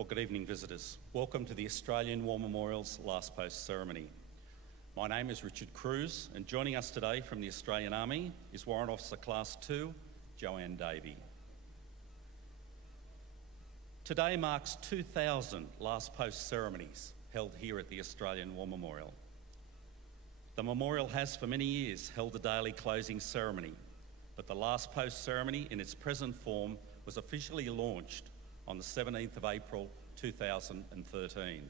Well, good evening, visitors. Welcome to the Australian War Memorial's Last Post ceremony. My name is Richard Cruz, and joining us today from the Australian Army is Warrant Officer Class 2, Joanne Davey. Today marks 2,000 Last Post ceremonies held here at the Australian War Memorial. The memorial has for many years held a daily closing ceremony, but the Last Post ceremony in its present form was officially launched on the 17th of April 2013.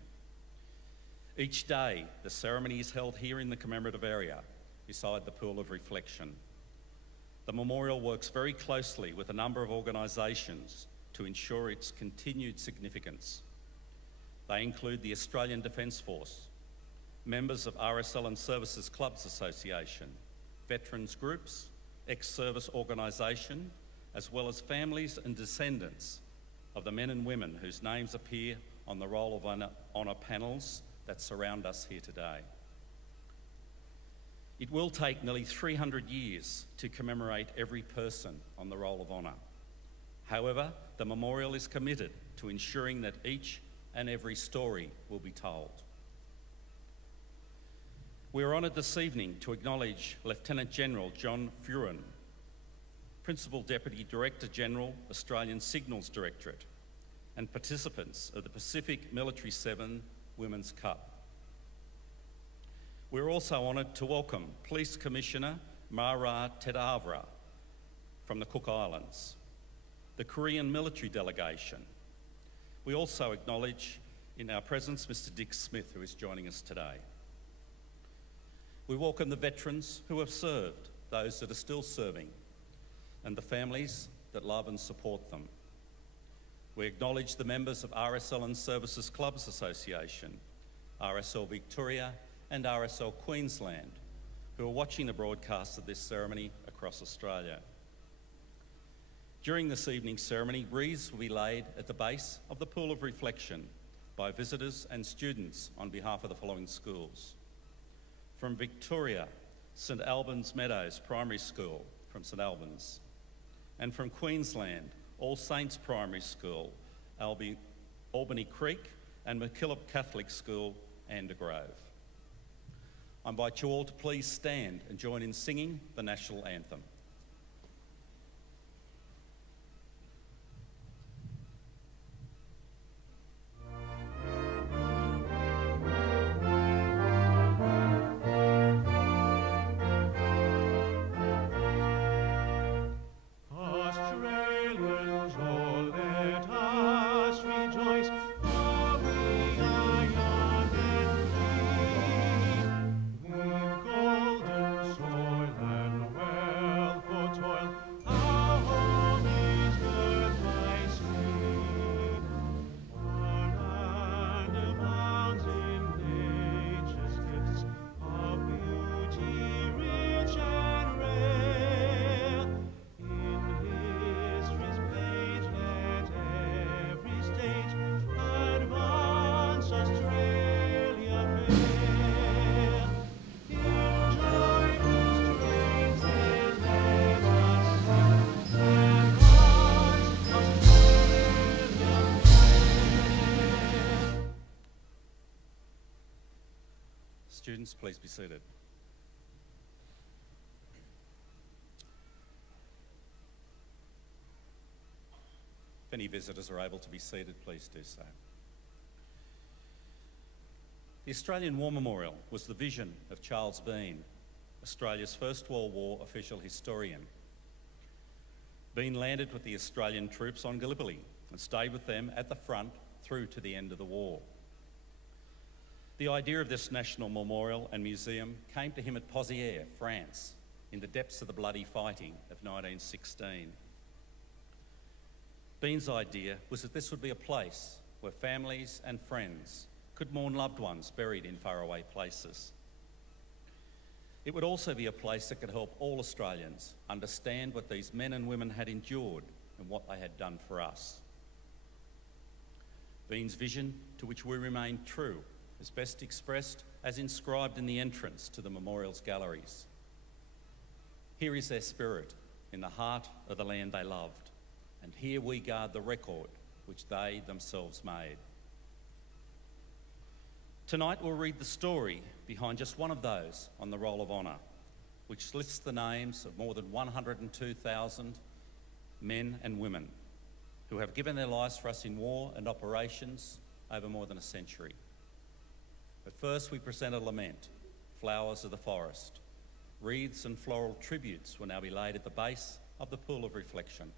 Each day, the ceremony is held here in the commemorative area, beside the pool of reflection. The memorial works very closely with a number of organisations to ensure its continued significance. They include the Australian Defence Force, members of RSL and Services Clubs Association, veterans groups, ex-service organisation, as well as families and descendants of the men and women whose names appear on the Roll of Honour panels that surround us here today. It will take nearly 300 years to commemorate every person on the Roll of Honour. However, the memorial is committed to ensuring that each and every story will be told. We are honoured this evening to acknowledge Lieutenant General John Furin, Principal Deputy Director General, Australian Signals Directorate, and participants of the Pacific Military 7 Women's Cup. We're also honoured to welcome Police Commissioner Mara Tedavra from the Cook Islands, the Korean military delegation. We also acknowledge in our presence Mr. Dick Smith, who is joining us today. We welcome the veterans who have served, those that are still serving, and the families that love and support them. We acknowledge the members of RSL and Services Clubs Association, RSL Victoria and RSL Queensland, who are watching the broadcast of this ceremony across Australia. During this evening's ceremony, wreaths will be laid at the base of the pool of reflection by visitors and students on behalf of the following schools. From Victoria, St Albans Meadows Primary School from St Albans, and from Queensland, All Saints Primary School, Albany Creek, and MacKillop Catholic School, Andergrove. I invite you all to please stand and join in singing the National Anthem. Students, please be seated. If any visitors are able to be seated, please do so. The Australian War Memorial was the vision of Charles Bean, Australia's First World War official historian. Bean landed with the Australian troops on Gallipoli and stayed with them at the front through to the end of the war. The idea of this national memorial and museum came to him at Pozières, France, in the depths of the bloody fighting of 1916. Bean's idea was that this would be a place where families and friends could mourn loved ones buried in faraway places. It would also be a place that could help all Australians understand what these men and women had endured and what they had done for us. Bean's vision, to which we remain true, is best expressed as inscribed in the entrance to the memorial's galleries. Here is their spirit in the heart of the land they loved, and here we guard the record which they themselves made. Tonight we'll read the story behind just one of those on the Roll of Honour, which lists the names of more than 102,000 men and women who have given their lives for us in war and operations over more than a century. But first we present a lament, Flowers of the Forest. Wreaths and floral tributes will now be laid at the base of the pool of reflection.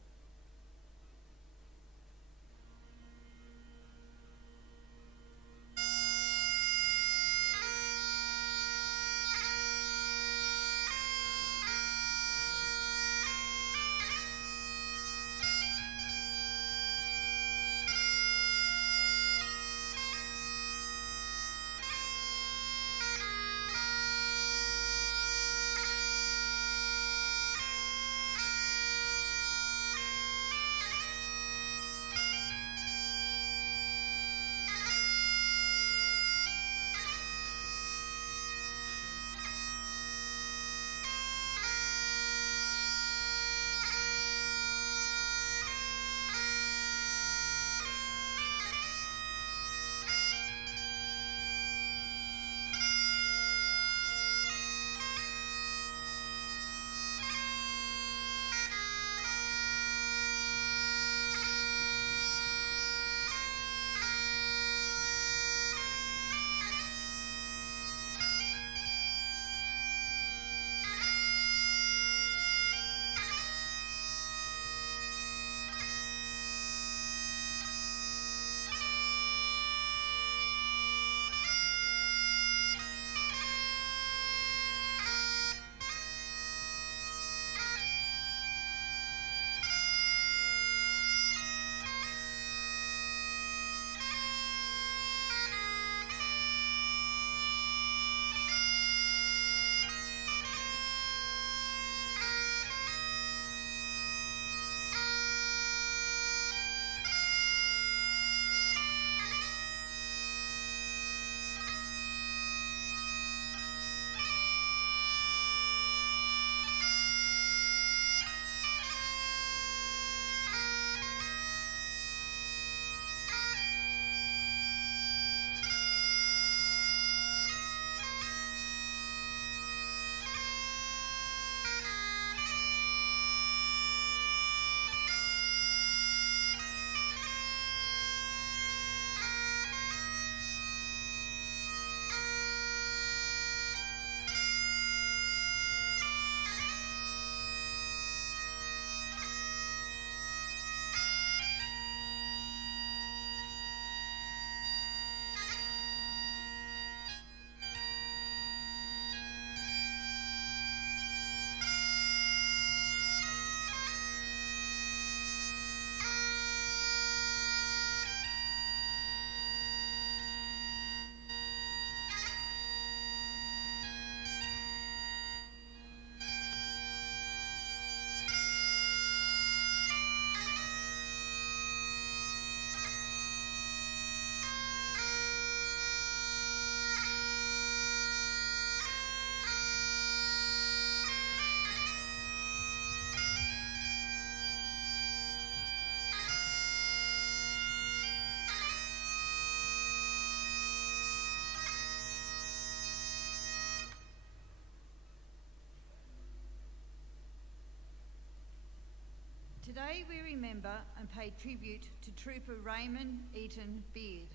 Today we remember and pay tribute to Trooper Raymond Eaton Beard.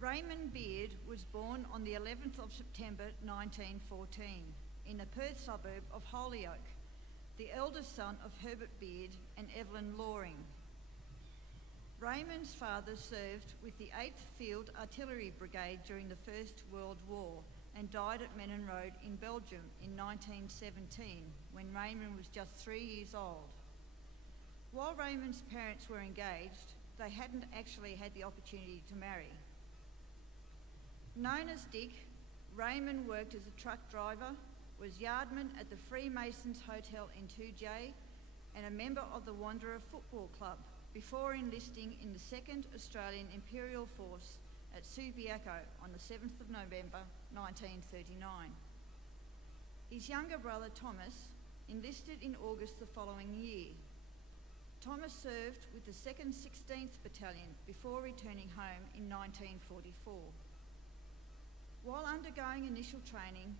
Raymond Beard was born on the 11th of September 1914 in the Perth suburb of Holyoake, the eldest son of Herbert Beard and Evelyn Loring. Raymond's father served with the 8th Field Artillery Brigade during the First World War and died at Menin Road in Belgium in 1917 when Raymond was just 3 years old. While Raymond's parents were engaged, they hadn't actually had the opportunity to marry. Known as Dick, Raymond worked as a truck driver, was yardman at the Freemasons Hotel in 2J and a member of the Wanderer Football Club before enlisting in the 2nd Australian Imperial Force at Subiaco on the 7th of November 1939. His younger brother Thomas enlisted in August the following year. Thomas served with the 2nd 16th Battalion before returning home in 1944. While undergoing initial training,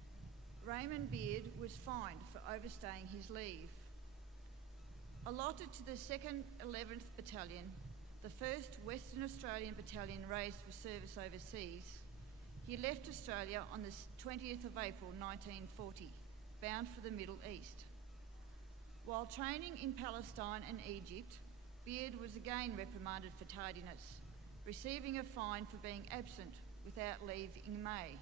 Raymond Beard was fined for overstaying his leave. Allotted to the 2nd 11th Battalion, the 1st Western Australian Battalion raised for service overseas, he left Australia on the 20th of April 1940, bound for the Middle East. While training in Palestine and Egypt, Beard was again reprimanded for tardiness, receiving a fine for being absent without leave in May.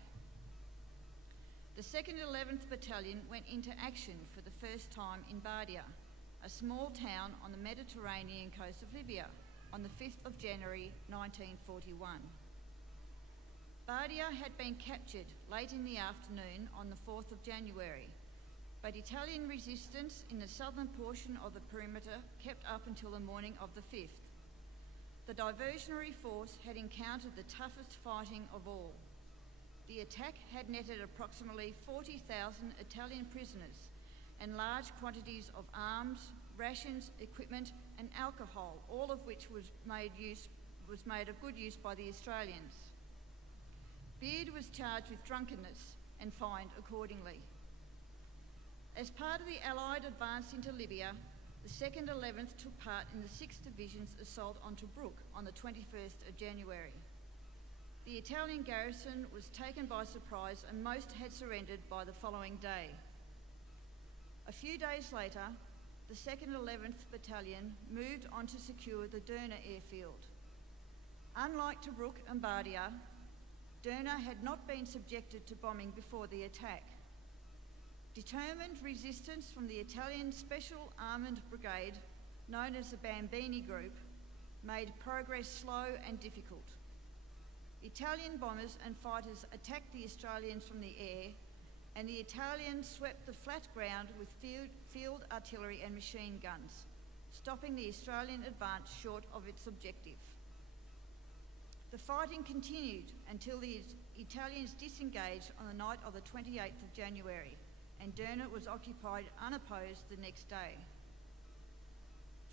The 2nd 11th Battalion went into action for the first time in Bardia, a small town on the Mediterranean coast of Libya, on the 5th of January 1941. Bardia had been captured late in the afternoon on the 4th of January, but Italian resistance in the southern portion of the perimeter kept up until the morning of the 5th. The diversionary force had encountered the toughest fighting of all. The attack had netted approximately 40,000 Italian prisoners and large quantities of arms, rations, equipment and alcohol, all of which was made of good use by the Australians. Beard was charged with drunkenness and fined accordingly. As part of the Allied advance into Libya, the 2nd 11th took part in the 6th Division's assault on Tobruk on the 21st of January. The Italian garrison was taken by surprise and most had surrendered by the following day. A few days later, the 2nd 11th Battalion moved on to secure the Derna airfield. Unlike Tobruk and Bardia, Derna had not been subjected to bombing before the attack. Determined resistance from the Italian Special Armoured Brigade, known as the Bambini Group, made progress slow and difficult. Italian bombers and fighters attacked the Australians from the air, and the Italians swept the flat ground with field artillery and machine guns, stopping the Australian advance short of its objective. The fighting continued until the Italians disengaged on the night of the 28th of January, and Derna was occupied unopposed the next day.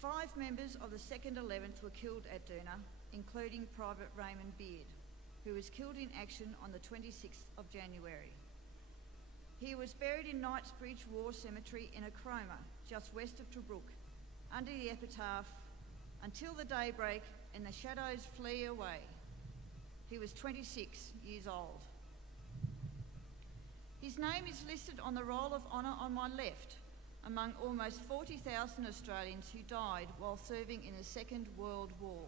5 members of the 2nd 11th were killed at Derna, including Private Raymond Beard, who was killed in action on the 26th of January. He was buried in Knightsbridge War Cemetery in Acroma, just west of Tobruk, under the epitaph, "Until the daybreak and the shadows flee away." He was 26 years old. His name is listed on the Roll of Honour on my left, among almost 40,000 Australians who died while serving in the Second World War.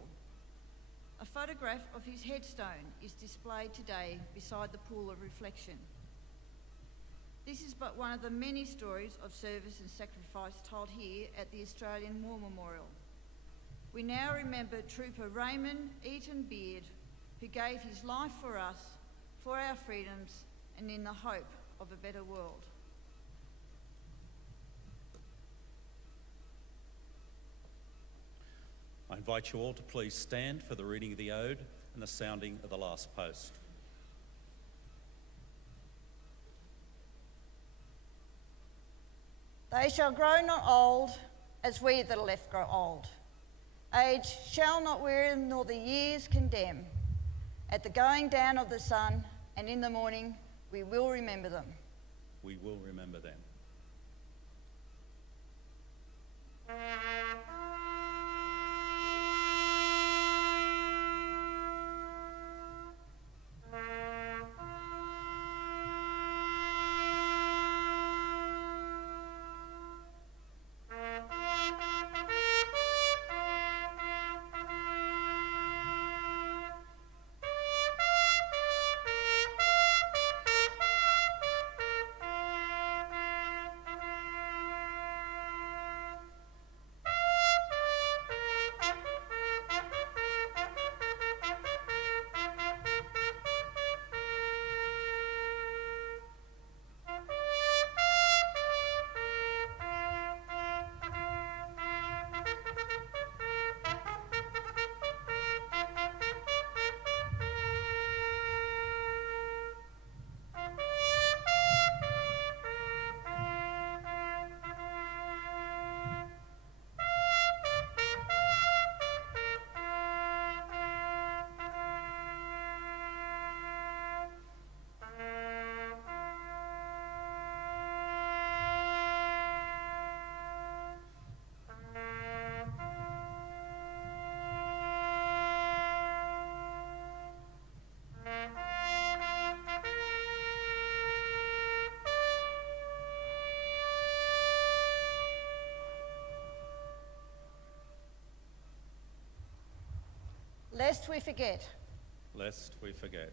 A photograph of his headstone is displayed today beside the pool of reflection. This is but one of the many stories of service and sacrifice told here at the Australian War Memorial. We now remember Trooper Raymond Eaton Beard, who gave his life for us, for our freedoms, and in the hope of a better world. I invite you all to please stand for the reading of the ode and the sounding of the last post. They shall grow not old as we that are left grow old. Age shall not weary them, nor the years condemn. At the going down of the sun and in the morning, we will remember them. We will remember them. lest we forget. Lest we forget.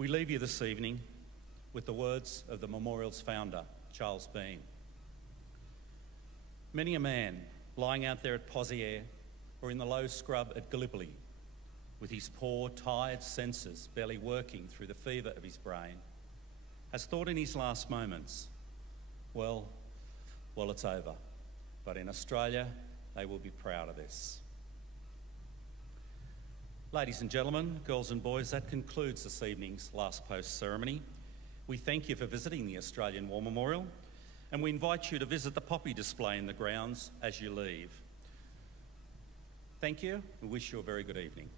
We leave you this evening with the words of the memorial's founder, Charles Bean. Many a man lying out there at Pozières or in the low scrub at Gallipoli, with his poor, tired senses barely working through the fever of his brain, has thought in his last moments, well, it's over. But in Australia, they will be proud of this. Ladies and gentlemen, girls and boys, that concludes this evening's last post ceremony. We thank you for visiting the Australian War Memorial, and we invite you to visit the poppy display in the grounds as you leave. Thank you. We wish you a very good evening.